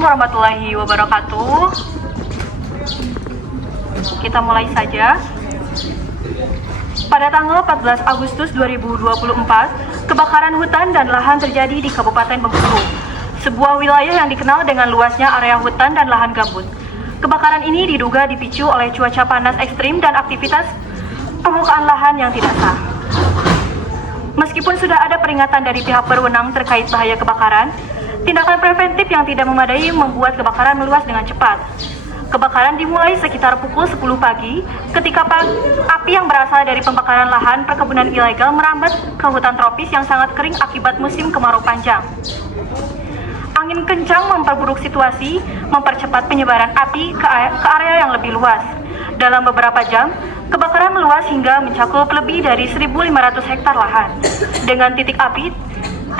Assalamualaikum warahmatullahi wabarakatuh. Kita mulai saja. Pada tanggal 14 Agustus 2024, kebakaran hutan dan lahan terjadi di Kabupaten Bengkulu, sebuah wilayah yang dikenal dengan luasnya area hutan dan lahan gambut. Kebakaran ini diduga dipicu oleh cuaca panas ekstrim dan aktivitas pembukaan lahan yang tidak sah. Meskipun sudah ada peringatan dari pihak berwenang terkait bahaya kebakaran, tindakan preventif yang tidak memadai membuat kebakaran meluas dengan cepat. Kebakaran dimulai sekitar pukul 10 pagi ketika api yang berasal dari pembakaran lahan perkebunan ilegal merambat ke hutan tropis yang sangat kering akibat musim kemarau panjang. Angin kencang memperburuk situasi, mempercepat penyebaran api ke area yang lebih luas. Dalam beberapa jam, kebakaran meluas hingga mencakup lebih dari 1.500 hektar lahan, dengan titik api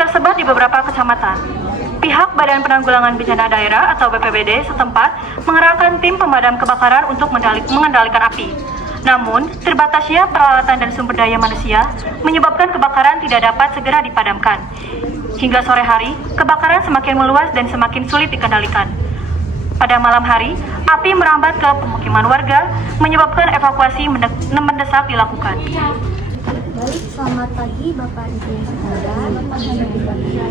tersebar di beberapa kecamatan. Pihak Badan Penanggulangan Bencana Daerah atau BPBD setempat mengerahkan tim pemadam kebakaran untuk mengendalikan api. Namun, terbatasnya peralatan dan sumber daya manusia menyebabkan kebakaran tidak dapat segera dipadamkan. Hingga sore hari, kebakaran semakin meluas dan semakin sulit dikendalikan. Pada malam hari, api merambat ke pemukiman warga, menyebabkan evakuasi mendesak dilakukan. Baik, selamat pagi Bapak Ibu sekalian.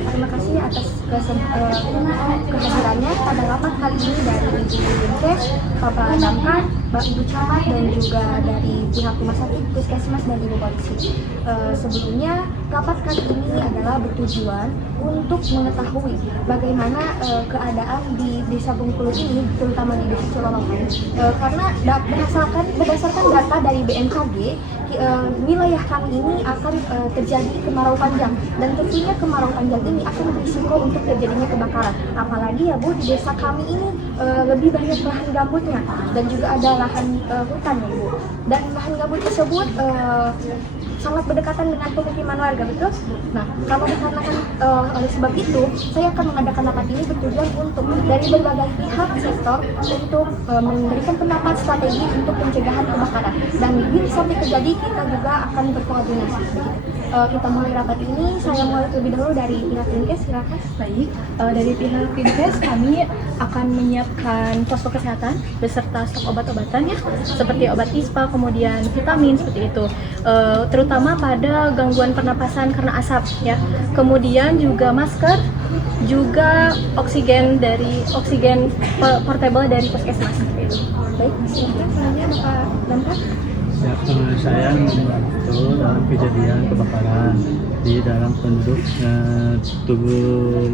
Terima kasih atas kehadirannya pada rapat kali ini dari Ibu Dinkes, Bapak Damkar, Bapak Ibu Camat, dan juga dari pihak rumah sakit, puskesmas, dan Ibu Polisi. Sebelumnya, rapat kali ini adalah bertujuan untuk mengetahui bagaimana keadaan di Desa Bengkulu ini, terutama di Desa Cilolohan. Karena berdasarkan data dari BMKG, wilayah kami ini akan terjadi kemarau panjang, dan tentunya kemarau panjang ini akan berisiko untuk terjadinya kebakaran. Apalagi ya Bu, di desa kami ini lebih banyak lahan gambutnya dan juga ada lahan hutan ya Bu. Dan lahan gambut tersebut sangat berdekatan dengan pemukiman warga, betul? Nah, kalau dikarenakan oleh sebab itu, saya akan mengadakan rapat ini bertujuan untuk dari berbagai pihak sektor untuk memberikan pendapat strategi untuk pencegahan kebakaran. Dan bila sampai terjadi, kita juga akan berkoordinasi. Kita mulai rapat ini, saya mulai terlebih dahulu dari pihak Dinkes, silakan. Baik, dari pihak Dinkes kami akan menyiapkan posko kesehatan beserta stok obat-obatan ya, seperti obat ISPA, kemudian vitamin seperti itu, terutama pada gangguan pernapasan karena asap ya. Kemudian juga masker, juga oksigen portable dari puskesmas seperti itu. Baik, silakan selanjutnya Bapak Damkar. Ya, saya membantu dalam kejadian kebakaran di dalam penduduk Tugu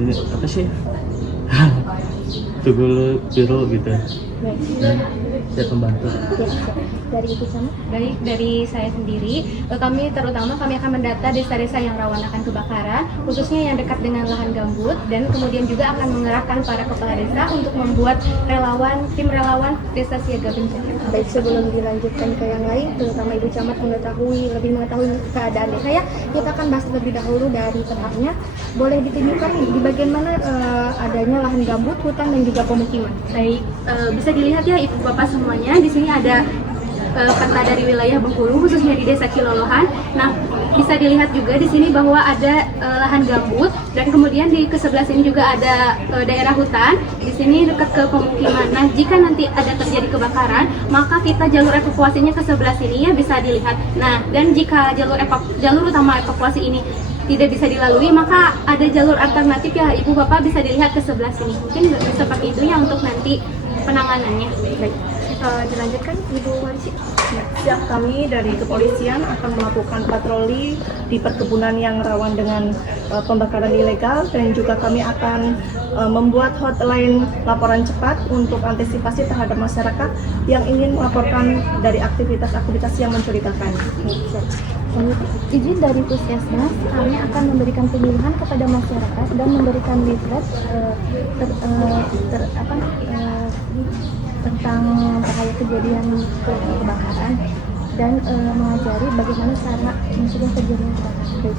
apa sih? Tugu Biru gitu. Dan saya pembantu. Dari Ibu Camat. Baik, dari saya sendiri, kami akan mendata desa-desa yang rawan akan kebakaran, khususnya yang dekat dengan lahan gambut, dan kemudian juga akan mengerahkan para kepala desa untuk membuat tim relawan desa siaga bencana. Baik, sebelum dilanjutkan ke yang lain, terutama Ibu Camat lebih mengetahui keadaan desa ya, kita akan bahas lebih dahulu dari tengahnya. Boleh ditunjukkan di bagian mana adanya lahan gambut, hutan, dan juga pemukiman. Baik, bisa dilihat ya Ibu Bapak semuanya, di sini ada peta dari wilayah Bengkulu, khususnya di Desa Cilolohan. Nah, bisa dilihat juga di sini bahwa ada lahan gambut, dan kemudian di sebelah sini juga ada daerah hutan. Di sini dekat ke pemukiman. Nah, jika nanti ada terjadi kebakaran, maka kita jalur evakuasinya ke sebelah sini ya, bisa dilihat. Nah, dan jika jalur utama evakuasi ini tidak bisa dilalui, maka ada jalur alternatif ya Ibu Bapak, bisa dilihat ke sebelah sini. Mungkin seperti itu ya untuk nanti penanganannya. Baik, dilanjutkan Ibu Warsi. Siap, kami dari kepolisian akan melakukan patroli di perkebunan yang rawan dengan pembakaran ilegal, dan juga kami akan membuat hotline laporan cepat untuk antisipasi terhadap masyarakat yang ingin melaporkan dari aktivitas yang mencurigakan. Izin dari puskesmas, kami akan memberikan penyuluhan kepada masyarakat dan memberikan leaflet tentang bahaya kejadian kebakaran dan mengajari bagaimana cara mencegah terjadinya kebakaran.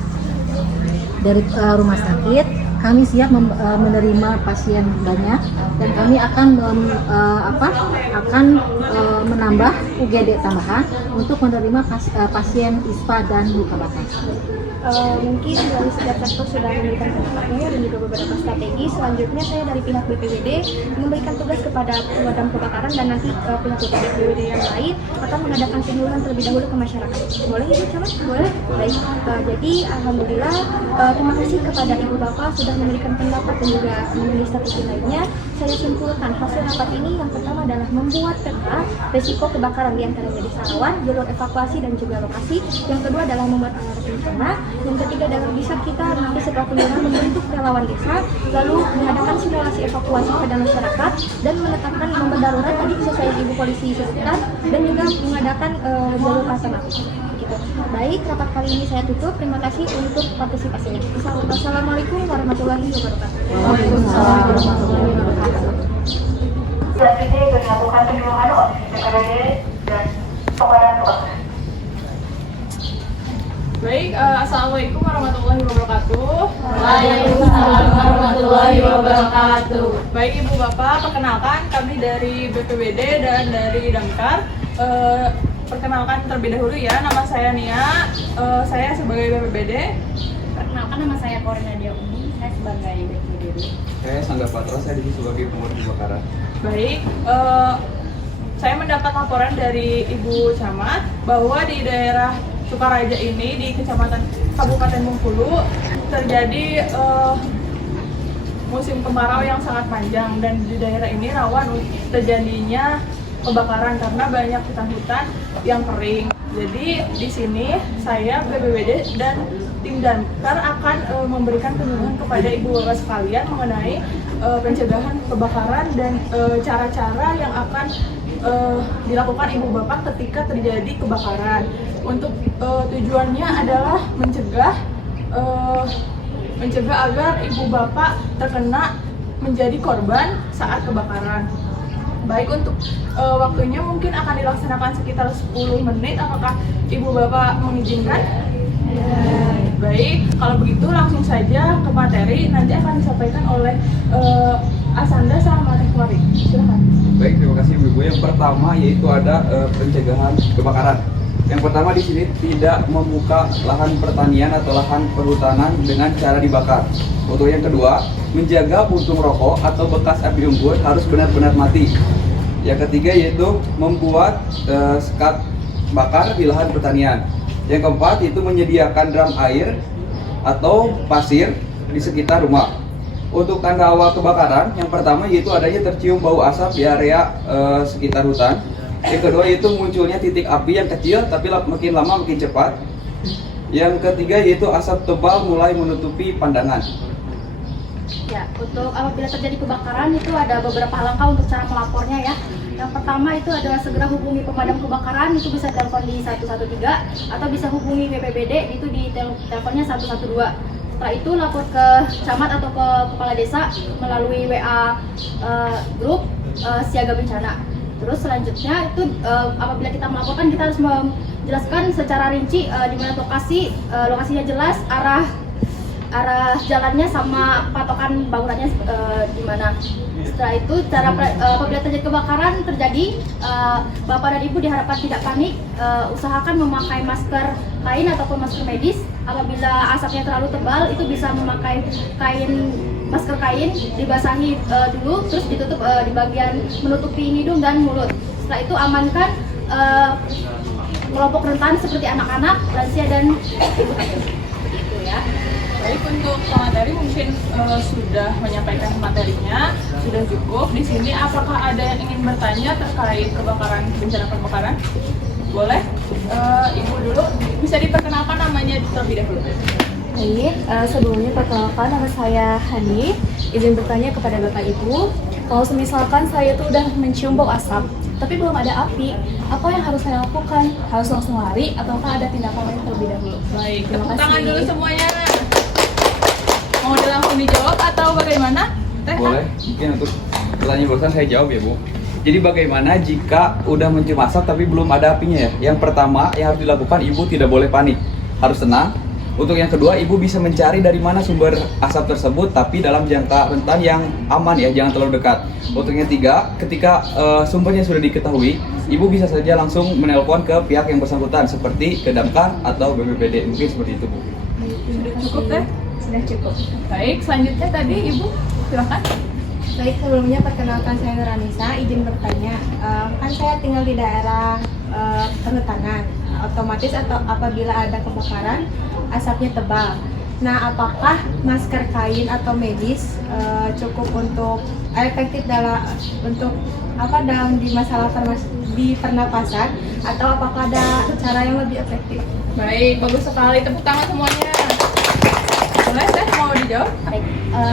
Dari rumah sakit kami siap menerima pasien banyak dan kami akan menambah UGD tambahan untuk menerima pasien ISPA dan luka bakar. Mungkin dari setiap sektor sudah memberikan pendapatnya dan juga beberapa strategi. Selanjutnya saya dari pihak BPWD memberikan tugas kepada pemadam kebakaran dan nanti pihak BPWD yang lain akan mengadakan penyuluhan terlebih dahulu ke masyarakat. Boleh Ibu Camat? Boleh. Baik. Jadi alhamdulillah terima kasih kepada Ibu Bapak sudah memberikan pendapat dan juga memberi strategi lainnya. Saya simpulkan hasil rapat ini yang pertama adalah membuat peta risiko kebakaran di antaranya di Sarawak, jalur evakuasi dan juga lokasi. Yang kedua adalah membuat alat bencana. Yang ketiga adalah bisa kita nanti setelah penyuluhan membentuk relawan desa, lalu mengadakan simulasi evakuasi pada masyarakat dan menetapkan nomor darurat tadi sesuai yang Ibu Polisi sebutkan dan juga mengadakan jalur alternatif. Gitu. Baik, rapat kali ini saya tutup. Terima kasih untuk partisipasinya. Wassalamualaikum warahmatullahi wabarakatuh. Waalaikumsalam warahmatullahi wabarakatuh. Selanjutnya dilakukan penyuluhan oleh BPWD dan pemadam kebakaran. Baik, Assalamualaikum warahmatullahi wabarakatuh. Waalaikumsalam warahmatullahi wabarakatuh. Baik Ibu Bapak, perkenalkan kami dari BPWD dan dari Damkar. Perkenalkan terlebih dahulu ya, nama saya Nia, saya sebagai BPWD. Perkenalkan nama saya Korina Umi, saya sebagai BPWD. Saya Sangga Patra, saya di sebagai pemadam kebakaran. Baik, saya mendapat laporan dari Ibu Camat bahwa di daerah Sukaraja ini di Kecamatan Kabupaten Bengkulu terjadi musim kemarau yang sangat panjang dan di daerah ini rawan terjadinya kebakaran karena banyak hutan-hutan yang kering. Jadi di sini saya BPWD dan tim Damkar akan memberikan penyuluhan kepada ibu bapak sekalian mengenai pencegahan kebakaran dan cara-cara yang akan dilakukan ibu bapak ketika terjadi kebakaran. Untuk tujuannya adalah mencegah agar ibu bapak terkena menjadi korban saat kebakaran. Baik, untuk waktunya mungkin akan dilaksanakan sekitar 10 menit. Apakah ibu bapak mengizinkan? Baik, kalau begitu langsung saja ke materi. Nanti akan disampaikan oleh Asanda sama Tekwari. Silakan. Baik, terima kasih Ibu. Yang pertama yaitu ada pencegahan kebakaran. Yang pertama di sini tidak membuka lahan pertanian atau lahan perhutanan dengan cara dibakar. Untuk yang kedua, menjaga puntung rokok atau bekas api unggun harus benar-benar mati. Yang ketiga yaitu membuat sekat bakar di lahan pertanian. Yang keempat itu menyediakan drum air atau pasir di sekitar rumah. Untuk tanda awal kebakaran, yang pertama yaitu adanya tercium bau asap di area sekitar hutan. Yang kedua yaitu munculnya titik api yang kecil tapi makin lama makin cepat. Yang ketiga yaitu asap tebal mulai menutupi pandangan. Ya, untuk apabila terjadi kebakaran itu ada beberapa langkah untuk cara melapornya ya. Yang pertama itu adalah segera hubungi pemadam kebakaran, itu bisa telepon di 113 atau bisa hubungi BPBD itu di teleponnya 112. Setelah itu lapor ke camat atau ke kepala desa melalui WA grup siaga bencana. Terus selanjutnya itu apabila kita melaporkan kita harus menjelaskan secara rinci di mana lokasinya jelas, arah jalannya sama patokan bangunannya di mana. Setelah itu apabila terjadi kebakaran Bapak dan Ibu diharapkan tidak panik, usahakan memakai masker kain ataupun masker medis. Apabila asapnya terlalu tebal itu bisa memakai masker kain dibasahi dulu, terus ditutup di bagian menutupi hidung dan mulut. Setelah itu amankan kelompok rentan seperti anak-anak, lansia dan ibu-ibu. Begitu ya. Baik, untuk materi mungkin sudah menyampaikan materinya, sudah cukup. Di sini apakah ada yang ingin bertanya terkait bencana kebakaran? Boleh? Ibu dulu, bisa diperkenalkan namanya terlebih dahulu. Baik, sebelumnya perkenalkan nama saya Hani. Izin bertanya kepada Bapak Ibu, kalau misalkan saya tuh udah mencium bau asap, tapi belum ada api, apa yang harus saya lakukan? Harus langsung lari ataukah ada tindakan lain terlebih dahulu? Baik, Terima tepuk tangan kasih. dulu semuanya. Mau langsung dijawab atau bagaimana? Teh? Boleh, mungkin untuk pertanyaan barusan saya jawab ya Bu. Jadi bagaimana jika udah mencium asap tapi belum ada apinya ya? Yang pertama yang harus dilakukan Ibu tidak boleh panik, harus tenang. Untuk yang kedua, Ibu bisa mencari dari mana sumber asap tersebut, tapi dalam jangka rentan yang aman ya, jangan terlalu dekat. Untuk yang ketiga, ketika sumbernya sudah diketahui, Ibu bisa saja langsung menelpon ke pihak yang bersangkutan, seperti ke Damkar atau BPBD, mungkin seperti itu Bu. Sudah cukup deh? Sudah cukup. Baik, selanjutnya tadi Ibu, silakan. Baik, sebelumnya perkenalkan saya Nuranisa, izin bertanya. Kan saya tinggal di daerah perhutanan, otomatis atau apabila ada kebakaran, asapnya tebal. Nah, apakah masker kain atau medis cukup untuk efektif untuk dalam di masalah di pernapasan, atau apakah ada cara yang lebih efektif? Baik, bagus sekali. Tepuk tangan semuanya. Boleh, Teh, mau dijawab? Baik,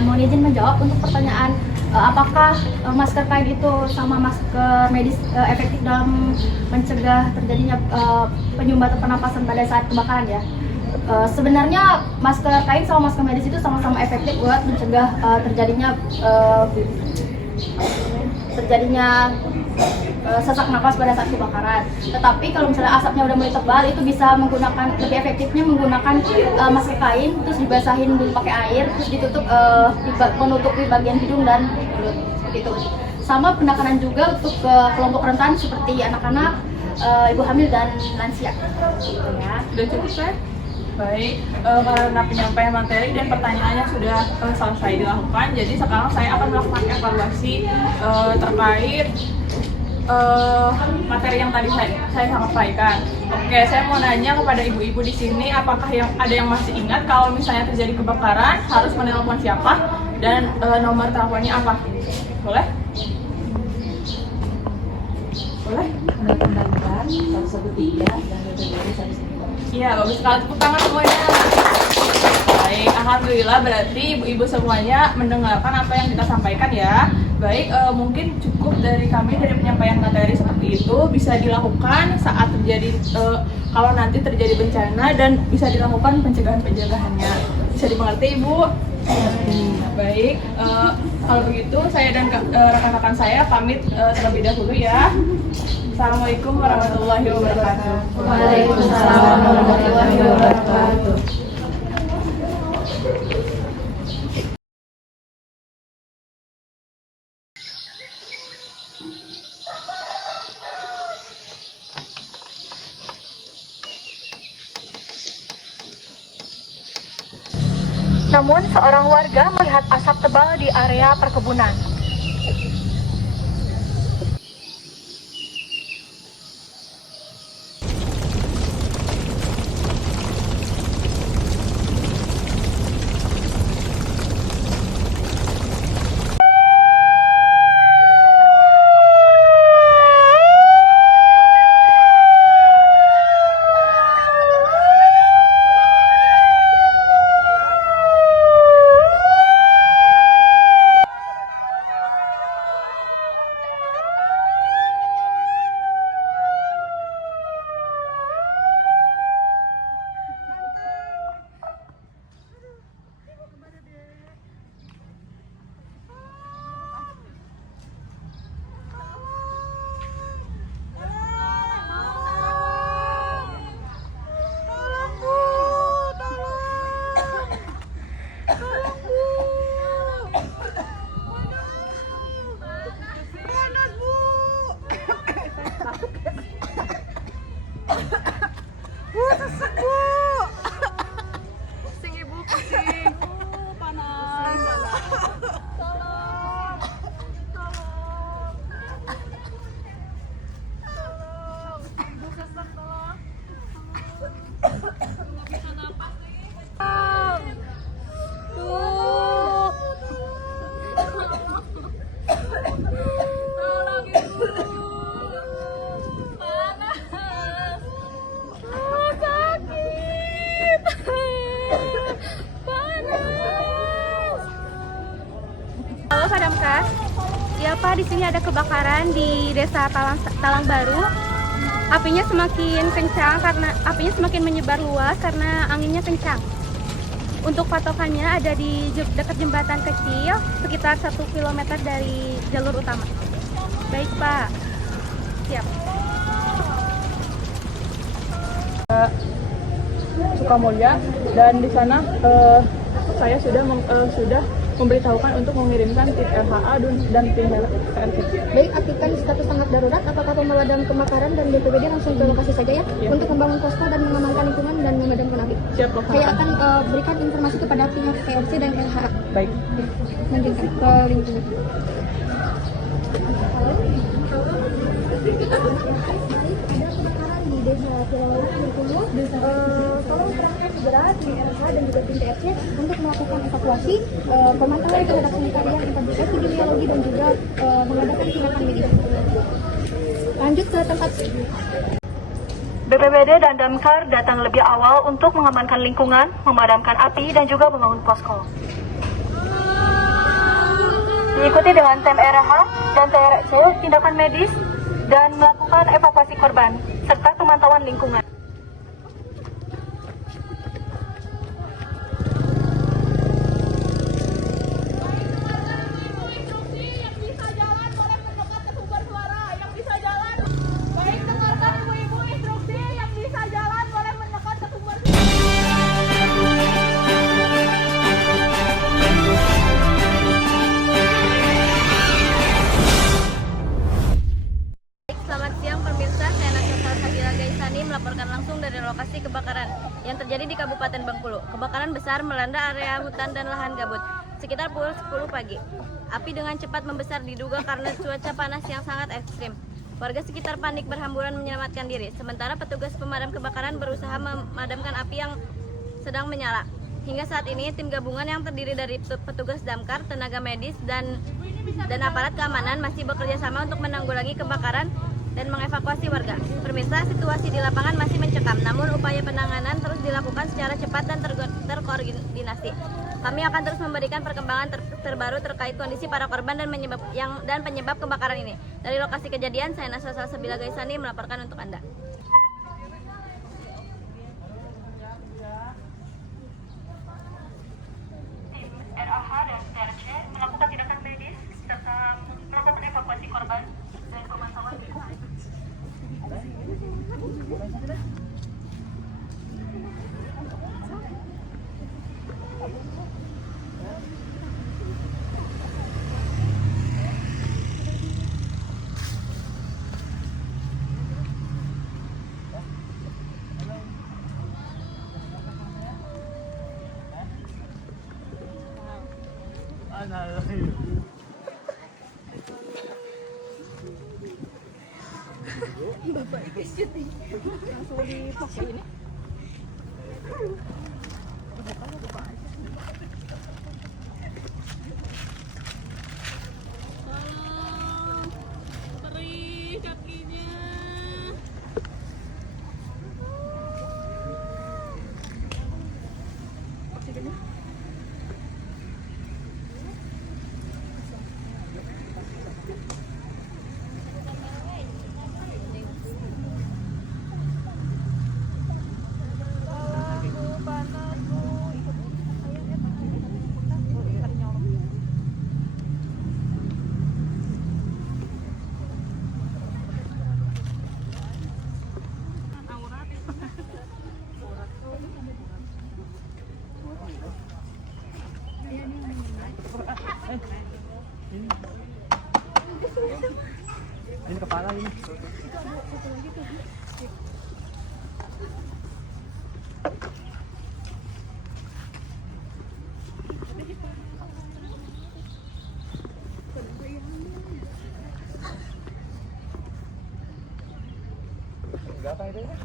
mohon izin menjawab untuk pertanyaan apakah masker kain itu sama masker medis efektif dalam mencegah terjadinya penyumbatan pernapasan pada saat kebakaran ya? Sebenarnya masker kain sama masker medis itu sama-sama efektif buat mencegah terjadinya sesak nafas pada saat kebakaran. Tetapi kalau misalnya asapnya udah mulai tebal, itu bisa lebih efektifnya menggunakan masker kain, terus dibasahin dulu pakai air, terus ditutup menutupi bagian hidung dan mulut seperti itu. Sama pendekanan juga untuk ke kelompok rentan seperti anak-anak, ibu hamil dan lansia. Ya. Sudah cukup, Teh? Baik, karena penyampaian materi dan pertanyaannya sudah selesai dilakukan, jadi sekarang saya akan melakukan evaluasi terkait materi yang tadi saya sampaikan. Oke, saya mau nanya kepada ibu-ibu di sini, apakah ada yang masih ingat kalau misalnya terjadi kebakaran harus menelpon siapa dan nomor teleponnya apa? Boleh? Boleh? Iya, bagus sekali, tepuk tangan semuanya. Baik, alhamdulillah berarti ibu-ibu semuanya mendengarkan apa yang kita sampaikan ya. Baik, mungkin cukup dari kami dari penyampaian materi seperti itu, bisa dilakukan saat terjadi kalau nanti terjadi bencana, dan bisa dilakukan pencegahan-pencegahannya. Bisa dimengerti Ibu? Baik, kalau begitu saya dan rekan-rekan saya pamit terlebih dahulu ya. Assalamualaikum warahmatullahi wabarakatuh. Waalaikumsalam warahmatullahi wabarakatuh. Namun, seorang warga melihat asap tebal di area perkebunan. Halo Pak Damkar, ya Pak, di sini ada kebakaran di Desa Talang Baru. Apinya semakin kencang karena apinya semakin menyebar luas karena anginnya kencang. Untuk patokannya ada di dekat jembatan kecil sekitar 1 km dari jalur utama. Baik Pak, siap. Sukamulya, dan di sana saya sudah memberitahukan untuk mengirimkan tim LHA dan tim PRC. Baik, aktifkan status tanggap darurat. Apakah pemadam kebakaran dan BPBD langsung ke lokasi saja ya, untuk membangun posko dan mengamankan lingkungan dan memadamkan api. Siap, Saya laksanakan. akan berikan informasi kepada pihak PRC dan LHA. Baik. Lanjutkan ke lingkungan. Di Desa Cilawang Bengkulu, tolong kerahkan segera tim RSH dan juga tim PRC untuk melakukan evakuasi, pemantauan terhadap sanitarian, epidemiologi dan juga mengadakan tindakan medis. Lanjut ke tempat. BPBD dan Damkar datang lebih awal untuk mengamankan lingkungan, memadamkan api, dan juga membangun posko. Diikuti dengan tim RH dan TRC, tindakan medis, dan melakukan evakuasi korban, serta pemantauan lingkungan. Selamat siang pemirsa, saya Nasya Sabila Gaisani melaporkan langsung dari lokasi kebakaran yang terjadi di Kabupaten Bengkulu. Kebakaran besar melanda area hutan dan lahan gambut sekitar pukul 10 pagi. Api dengan cepat membesar diduga karena cuaca panas yang sangat ekstrim. Warga sekitar panik berhamburan menyelamatkan diri, sementara petugas pemadam kebakaran berusaha memadamkan api yang sedang menyala. Hingga saat ini, tim gabungan yang terdiri dari petugas damkar, tenaga medis, dan aparat keamanan masih bekerja sama untuk menanggulangi kebakaran dan mengevakuasi warga. Pemirsa, situasi di lapangan masih mencekam, namun upaya penanganan terus dilakukan secara cepat dan terkoordinasi. Kami akan terus memberikan perkembangan terbaru terkait kondisi para korban dan penyebab kebakaran ini. Dari lokasi kejadian, saya Nasya Sabila Gaisani melaporkan untuk Anda. RH dan TRC melakukan tindakan medis serta melakukan evakuasi korban dan pemantauan lingkungan. Ini kepala ini. Berapa itu ya?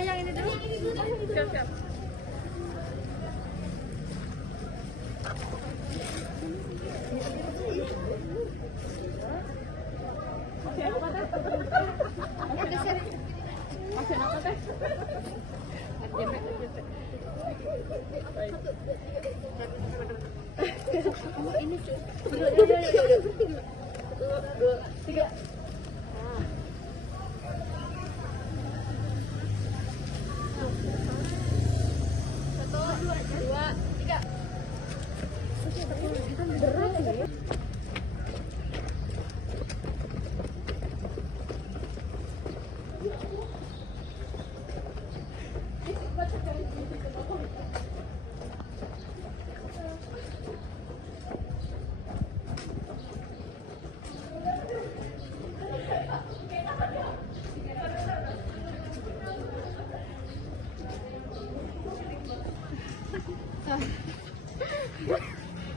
Yang ini dulu. Siap. Masih apa teh? Ini cuy. 2, 3. Satu, dua, tiga.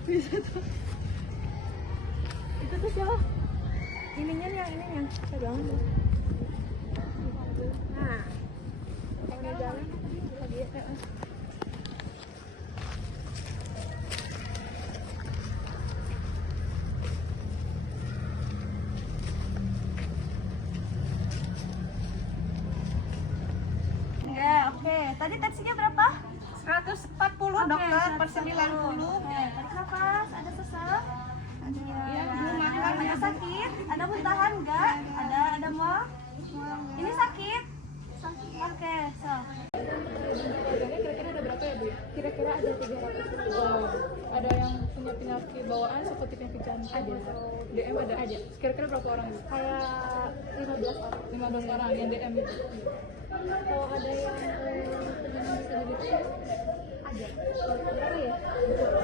Itu tuh siapa? Ininya yang pegangan tuh. Nah, kalau udah jalan lagi ya. Oke. Tadi taksinya berapa? 140 dokter per 90. Tarik nafas, ada sesak? Ada sakit? Ada muntahan enggak? Ada mual? Ini sakit? Oke, so. Kira-kira ada berapa ya, Bu? Kira-kira ada 300. Oh, ada yang punya penyakit bawaan seperti penyakit jantung. Ada. DM ada? Ada. Kira-kira berapa orang? Kayak 15 orang. 15 orang yang DM itu. Kalau ada yang penyakit disabilitas ada. Berapa ya?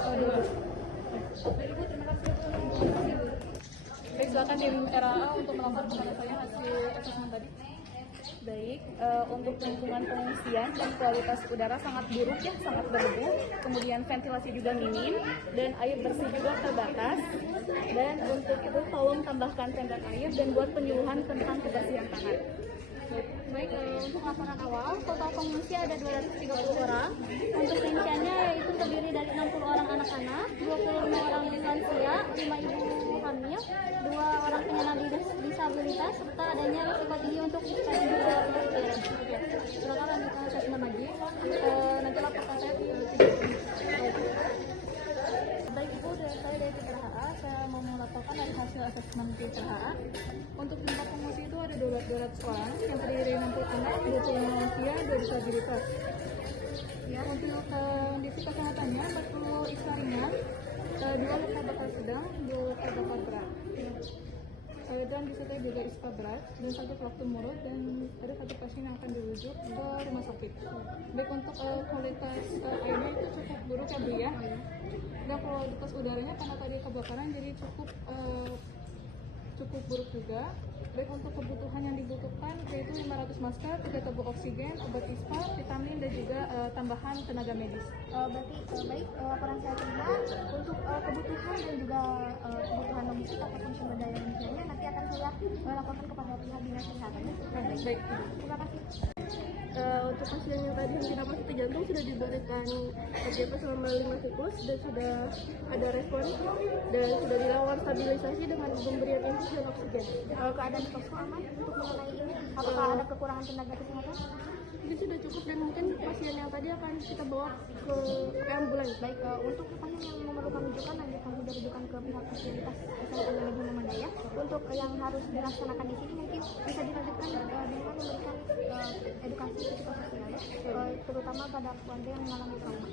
Oh, 2. Baik, Ibu, terima kasih. Baik, silakan tim RAA untuk melakukan penelitian hasil asesmen tadi. Baik, untuk lingkungan pengungsian dan kualitas udara sangat buruk ya, sangat berdebu. Kemudian ventilasi juga minim dan air bersih juga terbatas. Dan untuk itu tolong tambahkan tenda air dan buat penyuluhan tentang kebersihan tangan. Baik, untuk laporan awal, total pengungsi ada 230 orang. Untuk rinciannya yaitu terdiri dari 60 orang anak-anak, 25 orang lansia, 5 ibu hamil, 2 orang penyandang disabilitas, serta adanya risiko tinggi untuk terjadi silakan lanjutkan asesmen lagi. Nanti laporkan saya di Baik Ibu, saya dari TPRHA, saya mau melaporkan dari hasil asesmen TPRHA. Untuk jumlah pengungsi itu ada 200 orang, yang terdiri dari 60 anak, 25 lansia, 2 disabilitas. Ya, untuk kondisi kesehatannya 40 ispa ringan, 2 luka bakar sedang, 2 luka bakar berat. Dan disertai juga ispa berat dan 1 fraktur mulut, dan ada 1 pasien yang akan dirujuk ke rumah sakit. Baik, untuk kualitas airnya itu cukup buruk ya Bu ya. Dan kualitas udaranya karena tadi kebakaran jadi cukup buruk juga. Baik, untuk kebutuhan yang dibutuhkan yaitu 500 masker, 3 tabung oksigen, obat ispa, vitamin, dan juga tambahan tenaga medis. Baik, laporan saya terima. Untuk kebutuhan dan juga kebutuhan logistik ataupun sumber daya manusianya nanti akan saya laporkan kepada pihak dinas kesehatan. Baik. Terima kasih. Untuk pasien yang tadi henti napas atau jantung sudah diberikan OGP selama 5 siklus dan sudah ada respon dan sudah dilakukan stabilisasi dengan pemberian infus dan oksigen. Keadaan di posko aman untuk mengenai ini, apakah ada kekurangan tenaga kesehatan? Ini sudah cukup dan mungkin pasien yang tadi akan kita bawa ke ambulans. Baik, untuk pasien yang memerlukan rujukan nanti akan sudah rujukan ke pihak fasilitas kesehatan yang lebih memadai. Untuk yang harus dilaksanakan di sini mungkin bisa dilanjutkan dengan memberikan edukasi psikososial terutama pada keluarga yang mengalami trauma.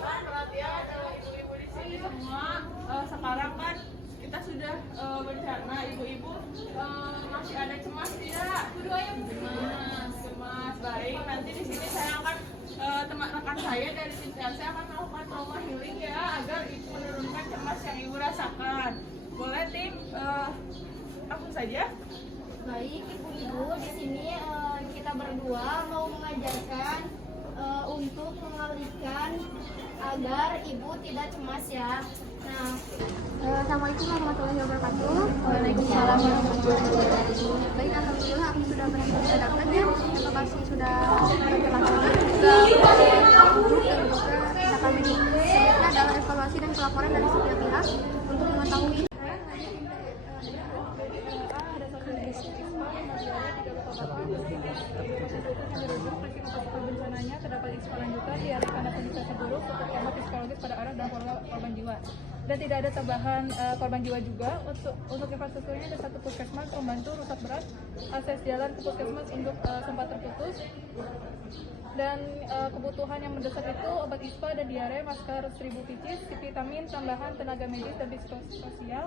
Perhatian ibu-ibu di sini semua. Sekarang kan kita sudah bencana, ibu-ibu masih ada cemas tidak? Cemas. Baik, nanti di sini saya akan teman rekan saya dari tim saya akan melakukan trauma healing ya, agar ibu menurunkan cemas yang ibu rasakan. Boleh tim langsung saja. Baik, ibu-ibu, di sini kita berdua mau mengajarkan untuk mengalihkan agar ibu tidak cemas ya. Nah, Assalamualaikum warahmatullahi wabarakatuh. Waalaikumsalam warahmatullahi wabarakatuh. Baik, alhamdulillah aku sudah berhasil mendapatkan ya. Terima kasih sudah berkelanjutan juga grup dan juga tindakan medis. Selanjutnya adalah evaluasi dan pelaporan dari setiap pihak untuk mengetahui bencananya terdapat ispa lanjutan di arah tanda kondisi buruk seperti obat psikologis pada arah dan korban jiwa. dan tidak ada tambahan korban jiwa juga. Untuk infrastrukturnya ada 1 puskesmas membantu rusak berat, akses jalan ke puskesmas induk sempat terputus, dan kebutuhan yang mendesak itu obat ISPA dan diare, masker 1000 pieces, vitamin, tambahan tenaga medis dan psikososial,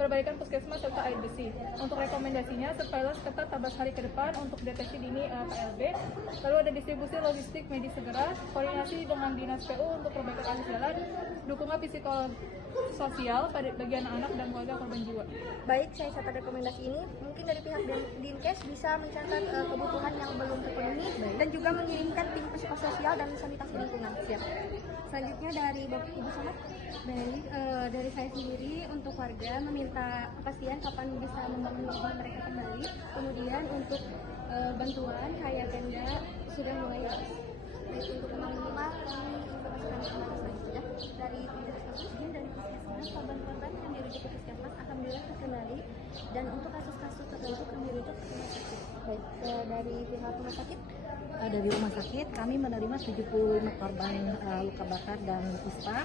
perbaikan puskesmas serta air bersih. Untuk rekomendasinya, surveillance ketat 14 hari ke depan untuk deteksi dini KLB, lalu ada distribusi logistik medis segera, koordinasi dengan dinas PU untuk perbaikan akses jalan, dukungan psikososial pada bagi anak-anak dan keluarga korban jiwa. Baik, saya catat rekomendasi ini. Mungkin dari pihak Dinkes bisa mencatat kebutuhan yang belum terpenuhi dan juga mengirimkan tim psikososial dan sanitasi lingkungan. Siap. Selanjutnya dari Bapak Ibu Samad. Baik, dari saya sendiri untuk warga meminta kepastian kapan bisa membangun lingkungan mereka kembali. Kemudian untuk bantuan kayak tenda sudah mulai habis. Baik, untuk membangun rumah, kami informasikan kembali selanjutnya dari puskesmas, korban-korban yang dirujuk ke puskesmas alhamdulillah terkendali, dan untuk kasus-kasus tertentu kami rujuk ke rumah sakit. Baik, dari pihak rumah sakit. Dari rumah sakit kami menerima 75 korban luka bakar dan ISPA.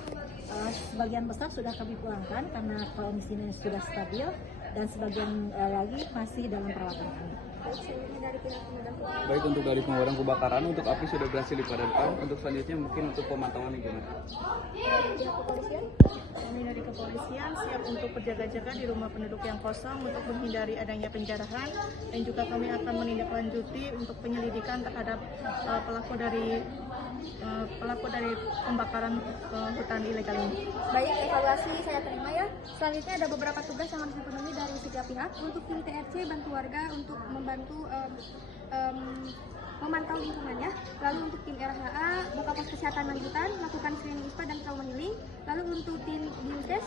Sebagian besar sudah kami pulangkan karena kondisinya sudah stabil, dan sebagian lagi masih dalam perawatan kami. Baik, selanjutnya dari pihak pemadam kebakaran. Baik, untuk dari pemadam kebakaran, untuk api sudah berhasil dipadamkan. Untuk selanjutnya mungkin untuk pemantauan lingkungan. Dari pihak kepolisian. Kami dari kepolisian siap untuk berjaga-jaga di rumah penduduk yang kosong untuk menghindari adanya penjarahan, dan juga kami akan menindaklanjuti untuk penyelidikan terhadap pelaku dari pembakaran hutan ilegal ini. Baik, evaluasi saya terima ya. Selanjutnya ada beberapa tugas yang harus dipenuhi dari setiap pihak. Untuk tim TRC bantu warga untuk membantu memantau lingkungannya. Lalu untuk tim RHA buka pos kesehatan lanjutan, lakukan screening ISPA dan trauma healing. Lalu untuk tim Dinkes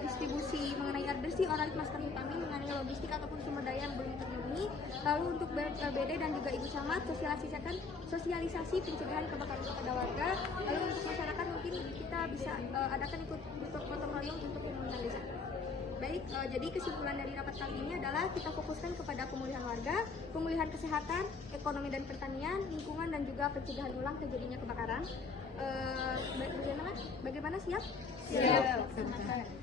distribusi mengenai air bersih, oral masker vitamin, mengenai logistik ataupun sumber daya yang belum terpenuhi. Lalu untuk BPD dan juga Ibu Camat sosialisasi pencegahan kebakaran kepada warga. Lalu untuk masyarakat mungkin kita bisa adakan ikut gotong royong untuk pemulihan desa. Baik, jadi kesimpulan dari rapat kali ini adalah kita fokuskan kepada pemulihan warga, pemulihan kesehatan, ekonomi dan pertanian, lingkungan, dan juga pencegahan ulang terjadinya kebakaran. Bagaimana siap? Siap.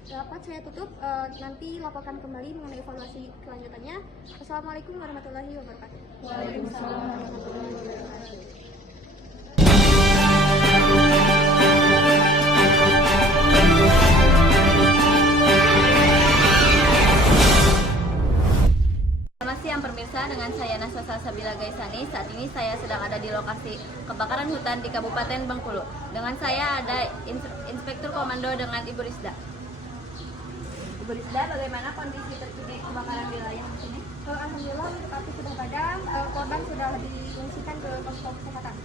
Rapat saya tutup, nanti laporkan kembali mengenai evaluasi kelanjutannya. Assalamualaikum warahmatullahi wabarakatuh. Waalaikumsalam warahmatullahi wabarakatuh. Selamat siang pemirsa, dengan saya Nasasa Sabila Gaisani. Saat ini saya sedang ada di lokasi kebakaran hutan di Kabupaten Bengkulu. Dengan saya ada Inspektur Komando dengan Ibu Rizda. Ibu Rizda, bagaimana kondisi terkini kebakaran wilayah di sini? Alhamdulillah untuk api sudah padam, korban sudah diungsikan ke posko kesehatan.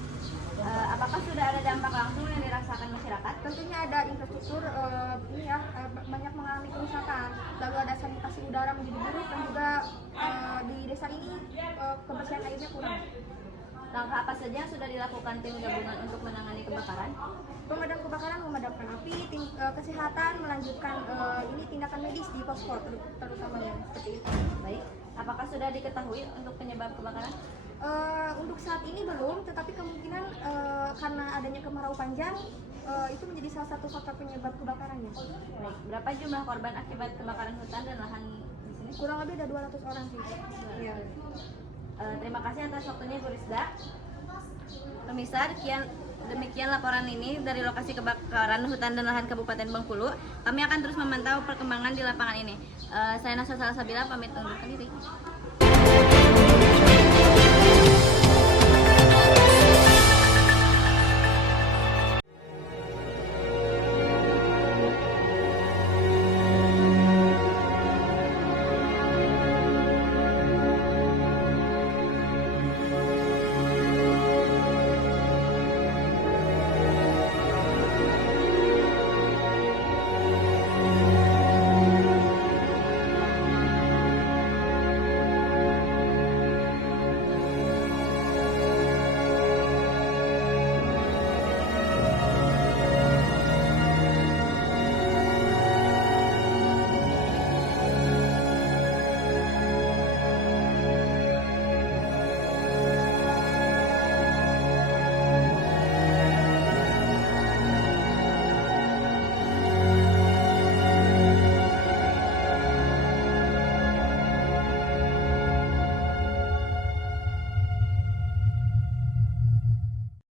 Apakah sudah ada dampak langsung yang dirasakan masyarakat? Tentunya ada infrastruktur banyak mengalami kerusakan, lalu ada sanitasi udara menjadi buruk, dan juga di desa ini kebersihan airnya kurang. Langkah apa saja yang sudah dilakukan tim gabungan untuk menangani kebakaran? Pemadam kebakaran memadamkan api, tim kesehatan melanjutkan tindakan medis di posko terutama yang seperti itu. Baik, apakah sudah diketahui untuk penyebab kebakaran? Untuk saat ini belum, tetapi kemungkinan karena adanya kemarau panjang itu menjadi salah satu faktor penyebab kebakarannya. Baik, berapa jumlah korban akibat kebakaran hutan dan lahan di sini? Kurang lebih ada 200 orang sih. Iya. Terima kasih atas waktunya Bu Rizda. Pemirsa, demikian laporan ini dari lokasi kebakaran hutan dan lahan Kabupaten Bengkulu. Kami akan terus memantau perkembangan di lapangan ini. Saya Nasasa Sabila pamit undur diri.